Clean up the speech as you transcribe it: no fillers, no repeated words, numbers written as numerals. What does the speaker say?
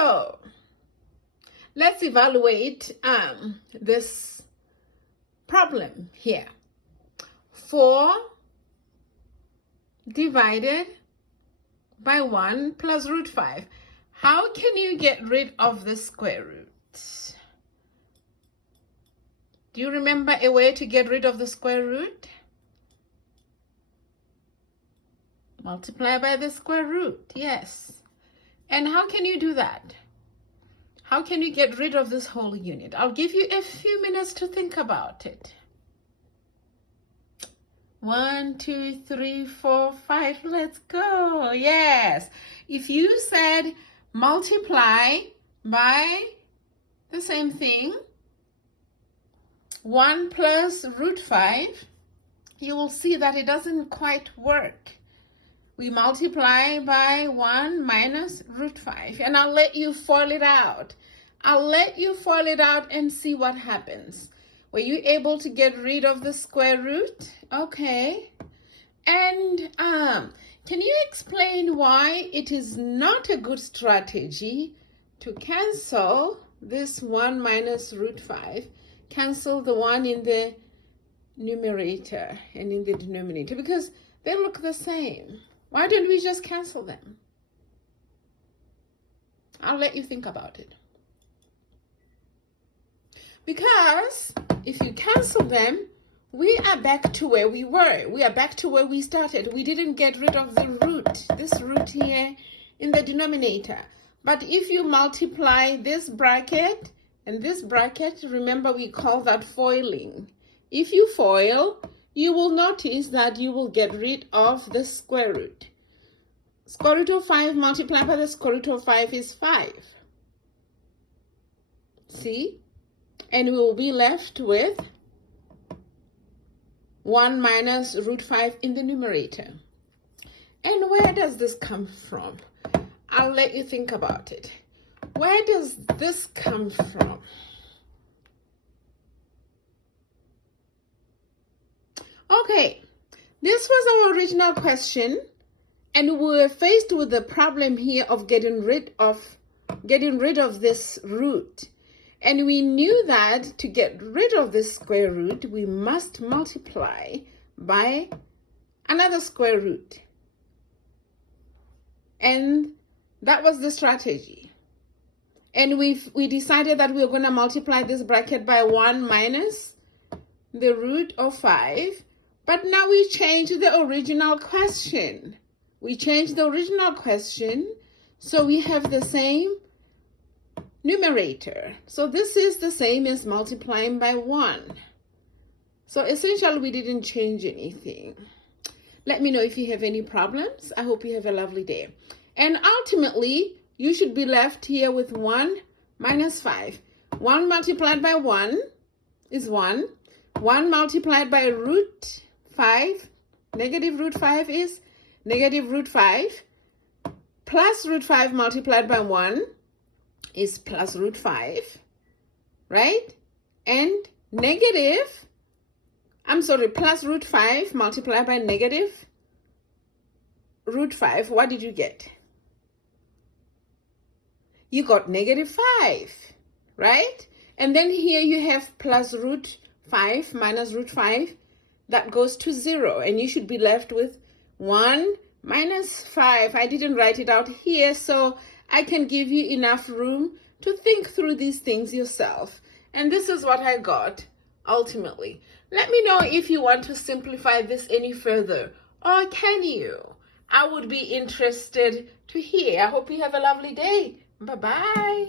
So let's evaluate this problem here. 4 divided by 1 plus root 5. How can you get rid of the square root? Do you remember a way to get rid of the square root? Multiply by the square root, yes. And how can you do that? How can you get rid of this whole unit? I'll give you a few minutes to think about it. 1, 2, 3, 4, 5, let's go. Yes. If you said multiply by the same thing, 1 plus root 5, you will see that it doesn't quite work. We multiply by 1 minus root 5, and I'll let you FOIL it out. I'll let you FOIL it out and see what happens. Were you able to get rid of the square root? Okay. And can you explain why it is not a good strategy to cancel this 1 minus root 5? Cancel the 1 in the numerator and in the denominator, because they look the same. Why don't we just cancel them? I'll let you think about it. Because if you cancel them, we are back to where we were. We are back to where we started. We didn't get rid of the root, this root here in the denominator. But if you multiply this bracket and this bracket, remember we call that foiling. If you FOIL, you will notice that you will get rid of the square root. Square root of 5 multiplied by the square root of 5 is 5. See? And we will be left with 1 minus root 5 in the numerator. And where does this come from? I'll let you think about it. Where does this come from? Okay, this was our original question, and we were faced with the problem here of getting rid of this root. And we knew that to get rid of this square root, we must multiply by another square root. And that was the strategy. And we decided that we were going to multiply this bracket by 1 minus the root of 5. But now we changed the original question. We changed the original question, so we have the same numerator. So this is the same as multiplying by 1. So essentially, we didn't change anything. Let me know if you have any problems. I hope you have a lovely day. And ultimately, you should be left here with 1 minus 5. 1 multiplied by 1 is 1. 1 multiplied by root 5, negative root 5 is negative root 5. Plus root 5 multiplied by 1 is plus root 5, right? And plus root 5 multiplied by negative root 5, what did you get? You got negative 5, right? And then here you have plus root 5 minus root 5, that goes to 0, and you should be left with 1 minus 5. I didn't write it out here, so I can give you enough room to think through these things yourself. And this is what I got, ultimately. Let me know if you want to simplify this any further, or can you? I would be interested to hear. I hope you have a lovely day. Bye-bye.